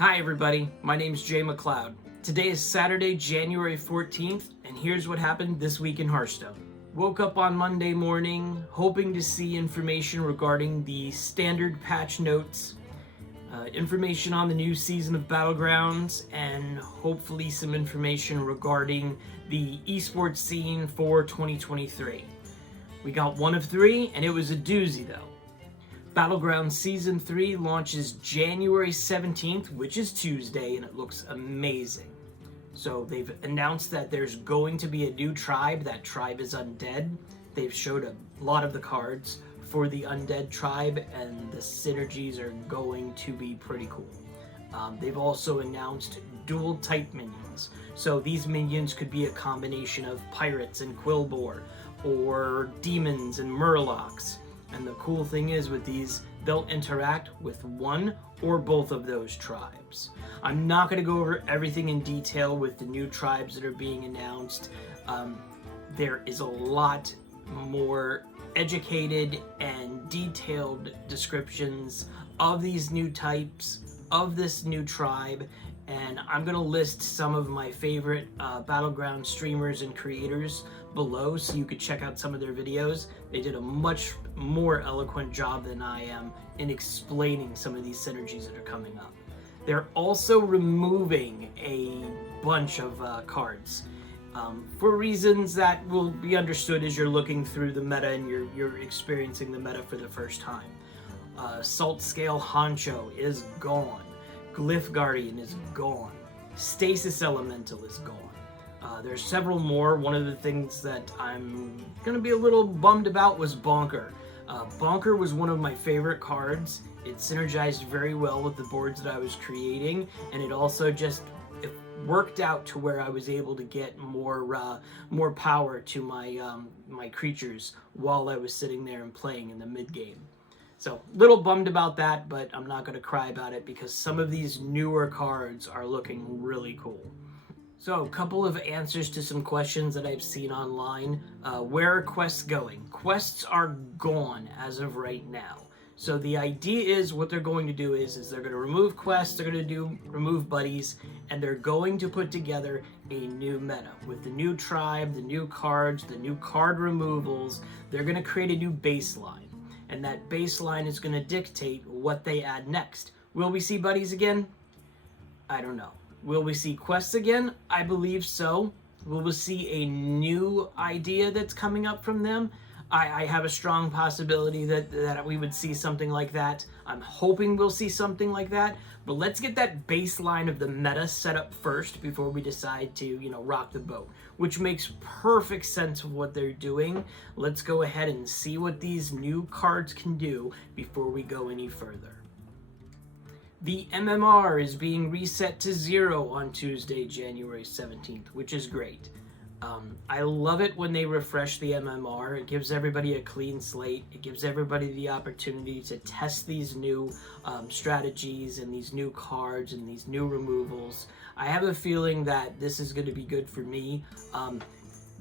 Hi everybody, my name's Jay McLeod. Today is Saturday, January 14th, and here's what happened this week in Hearthstone. Woke up on Monday morning, hoping to see information regarding the standard patch notes, information on the new season of Battlegrounds, and hopefully some information regarding the esports scene for 2023. We got one of three, and it was a doozy though. Battlegrounds Season 3 launches January 17th, which is Tuesday, and it looks amazing. So they've announced that there's going to be a new tribe. That tribe is undead. They've showed a lot of the cards for the undead tribe, and the synergies are going to be pretty cool. They've also announced dual type minions. So these minions could be a combination of pirates and Quillbore, or demons and murlocs. And the cool thing is with these, they'll interact with one or both of those tribes. I'm not going to go over everything in detail with the new tribes that are being announced. There is a lot more educated and detailed descriptions of these new types, of this new tribe, and I'm going to list some of my favorite Battleground streamers and creators below so you could check out some of their videos. They did a much more eloquent job than I am in explaining some of these synergies that are coming up. They're also removing a bunch of cards for reasons that will be understood as you're looking through the meta and you're experiencing the meta for the first time. Salt Scale Honcho is gone. Glyph Guardian is gone. Stasis Elemental is gone. There's several more. One of the things that I'm going to be a little bummed about was Bonker. Bonker was one of my favorite cards. It synergized very well with the boards that I was creating, and it also it worked out to where I was able to get more power to my creatures while I was sitting there and playing in the mid game. So, little bummed about that, but I'm not going to cry about it because some of these newer cards are looking really cool. So, a couple of answers to some questions that I've seen online. Where are quests going? Quests are gone as of right now. So the idea is what they're going to do is they're going to remove quests, they're going to remove buddies, and they're going to put together a new meta. With the new tribe, the new cards, the new card removals, they're going to create a new baseline. And that baseline is going to dictate what they add next. Will we see buddies again? I don't know. Will we see quests again? I believe so. Will we see a new idea that's coming up from them? I have a strong possibility that we would see something like that. I'm hoping we'll see something like that. But let's get that baseline of the meta set up first before we decide to, rock the boat. Which makes perfect sense of what they're doing. Let's go ahead and see what these new cards can do before we go any further. The MMR is being reset to 0 on Tuesday, January 17th, which is great. I love it when they refresh the MMR. It gives everybody a clean slate. It gives everybody the opportunity to test these new strategies and these new cards and these new removals. I have a feeling that this is going to be good for me.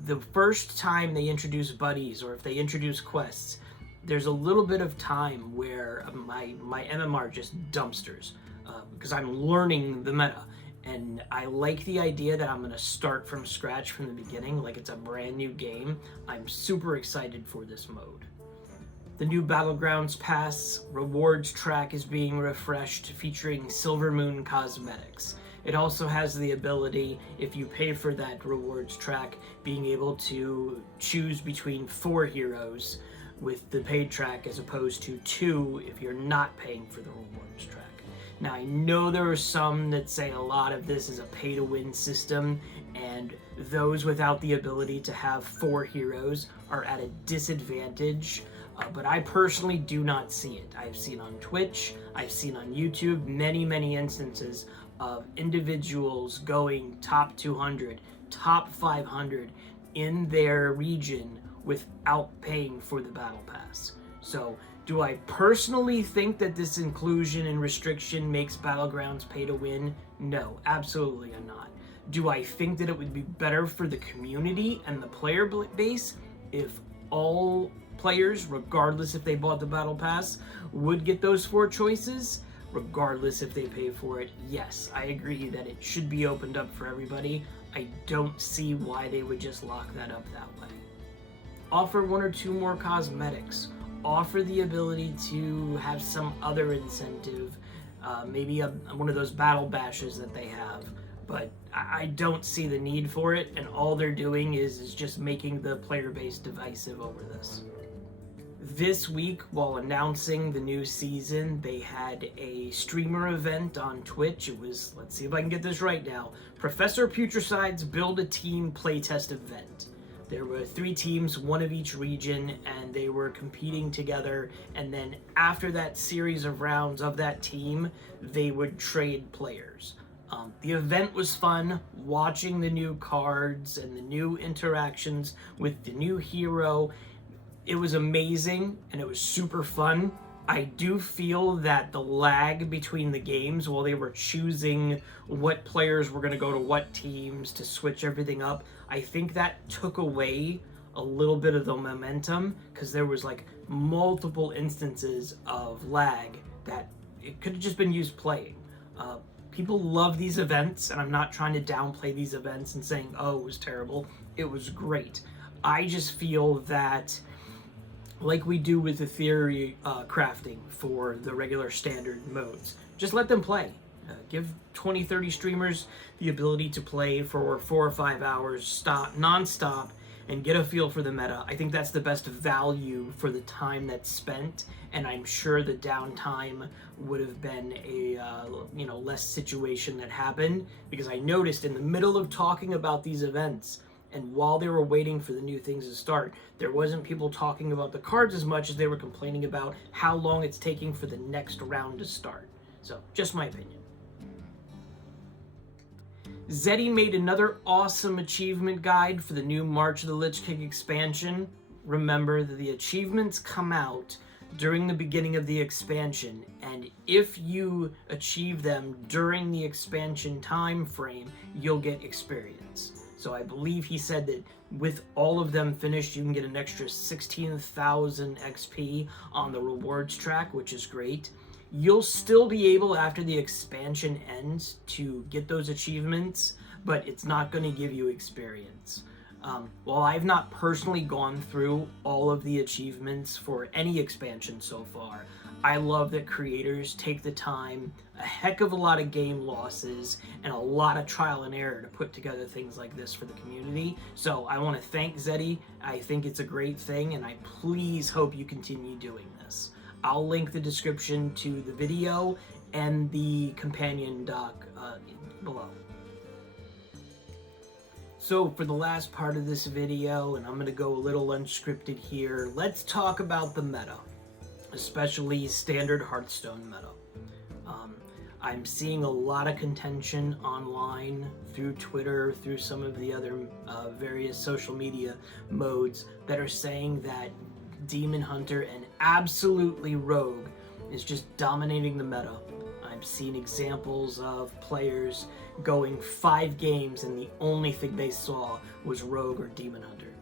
The first time they introduce buddies or if they introduce quests, there's a little bit of time where my MMR just dumpsters because I'm learning the meta. And I like the idea that I'm going to start from scratch from the beginning, like it's a brand new game. I'm super excited for this mode. The new Battlegrounds Pass rewards track is being refreshed, featuring Silver Moon cosmetics. It also has the ability, if you pay for that rewards track, being able to choose between 4 heroes with the paid track as opposed to 2 if you're not paying for the rewards track. Now, I know there are some that say a lot of this is a pay-to-win system, and those without the ability to have 4 heroes are at a disadvantage, but I personally do not see it. I've seen on Twitch, I've seen on YouTube many instances of individuals going top 200, top 500 in their region without paying for the Battle Pass. So, do I personally think that this inclusion and restriction makes Battlegrounds pay to win? No, absolutely I'm not. Do I think that it would be better for the community and the player base if all players, regardless if they bought the Battle Pass, would get those 4 choices? regardless if they pay for it. Yes, I agree that it should be opened up for everybody. I don't see why they would just lock that up that way. Offer 1 or 2 more cosmetics. Offer the ability to have some other incentive, maybe one of those battle bashes that they have. But I don't see the need for it, and all they're doing is just making the player base divisive over this. This week, while announcing the new season, they had a streamer event on Twitch. It was, let's see if I can get this right now, Professor Putricide's Build a Team playtest event. There were 3 teams, 1 of each region, and they were competing together, and then after that series of rounds of that team, they would trade players. The event was fun, watching the new cards and the new interactions with the new hero. It was amazing, and it was super fun. I do feel that the lag between the games while they were choosing what players were going to go to what teams to switch everything up, I think that took away a little bit of the momentum, because there was like multiple instances of lag that it could have just been used playing. People love these events, and I'm not trying to downplay these events and saying, oh, it was terrible. It was great. I just feel that, like we do with the theory crafting for the regular standard modes, just let them play. Give 20, 30 streamers the ability to play for 4 or 5 hours non-stop and get a feel for the meta. I think that's the best value for the time that's spent, and I'm sure the downtime would have been a less situation that happened, because I noticed in the middle of talking about these events, and while they were waiting for the new things to start, there wasn't people talking about the cards as much as they were complaining about how long it's taking for the next round to start. So, just my opinion. Zeddy made another awesome achievement guide for the new March of the Lich King expansion. Remember that the achievements come out during the beginning of the expansion, and if you achieve them during the expansion time frame, you'll get experience. So I believe he said that with all of them finished, you can get an extra 16,000 XP on the rewards track, which is great. You'll still be able, after the expansion ends, to get those achievements, but it's not going to give you experience. While I've not personally gone through all of the achievements for any expansion so far, I love that creators take the time, a heck of a lot of game losses, and a lot of trial and error to put together things like this for the community. So I want to thank Zeddy. I think it's a great thing, and I please hope you continue doing this. I'll link the description to the video and the companion doc below. So for the last part of this video, and I'm going to go a little unscripted here, let's talk about the meta, especially standard Hearthstone meta. I'm seeing a lot of contention online through Twitter, through some of the other various social media modes that are saying that Demon Hunter and absolutely Rogue is just dominating the meta. I've seen examples of players going 5 games and the only thing they saw was Rogue or Demon Hunter.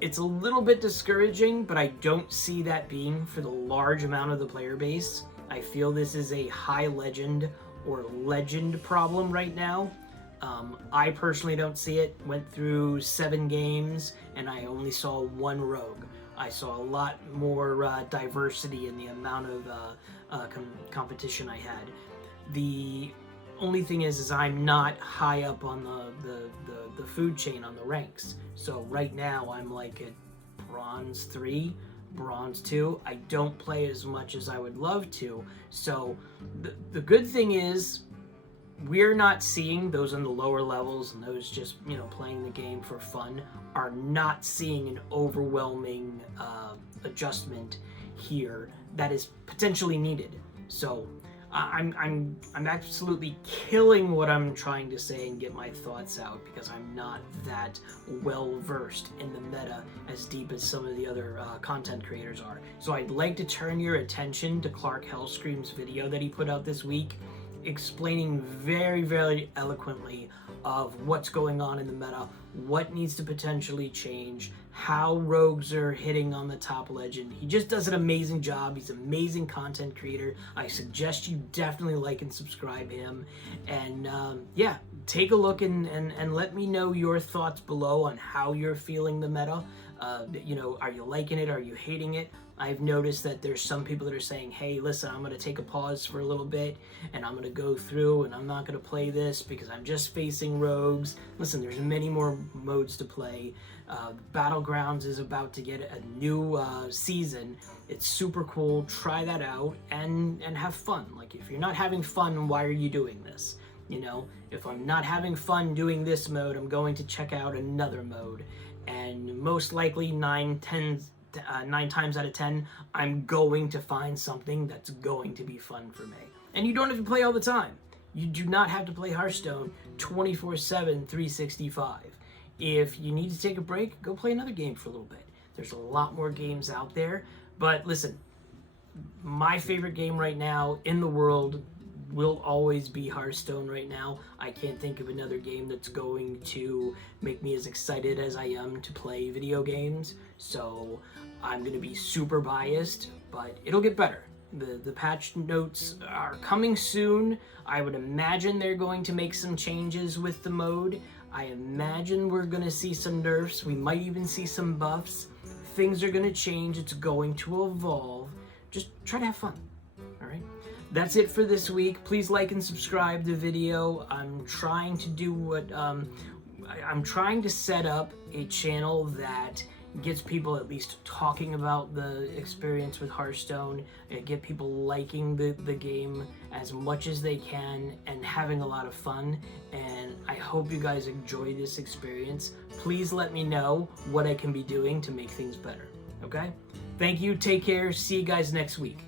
It's a little bit discouraging, but I don't see that being for the large amount of the player base. I feel this is a high legend or legend problem right now. I personally don't see it. Went through 7 games and I only saw 1 Rogue. I saw a lot more diversity in the amount of competition I had. The only thing is I'm not high up on the food chain on the ranks. So right now I'm like at Bronze 3, Bronze 2. I don't play as much as I would love to. So the good thing is we're not seeing those on the lower levels and those just, playing the game for fun are not seeing an overwhelming adjustment here that is potentially needed. So I'm absolutely killing what I'm trying to say and get my thoughts out, because I'm not that well versed in the meta as deep as some of the other content creators are. So I'd like to turn your attention to Clark Hellscream's video that he put out this week. explaining very, very eloquently of what's going on in the meta, what needs to potentially change, how rogues are hitting on the top legend. He just does an amazing job. He's an amazing content creator. I suggest you definitely like and subscribe him. And yeah, take a look and let me know your thoughts below on how you're feeling the meta. You know, are you liking it? Are you hating it? I've noticed that there's some people that are saying, hey, listen, I'm going to take a pause for a little bit and I'm going to go through and I'm not going to play this because I'm just facing rogues. Listen, there's many more modes to play. Battlegrounds is about to get a new season. It's super cool. Try that out and have fun. Like, if you're not having fun, why are you doing this? You know, if I'm not having fun doing this mode, I'm going to check out another mode. And most likely 9 times out of 10, I'm going to find something that's going to be fun for me. And you don't have to play all the time. You do not have to play Hearthstone 24/7, 365. If you need to take a break, go play another game for a little bit. There's a lot more games out there. But listen, my favorite game right now in the world will always be Hearthstone right now. I can't think of another game that's going to make me as excited as I am to play video games. So I'm going to be super biased, but it'll get better. The patch notes are coming soon. I would imagine they're going to make some changes with the mode. I imagine we're going to see some nerfs. We might even see some buffs. Things are going to change. It's going to evolve. Just try to have fun. All right? That's it for this week. Please like and subscribe the video. I'm trying to do what I'm trying to set up a channel that gets people at least talking about the experience with Hearthstone, and get people liking the game as much as they can and having a lot of fun. And I hope you guys enjoy this experience. Please let me know what I can be doing to make things better. Okay? Thank you. Take care. See you guys next week.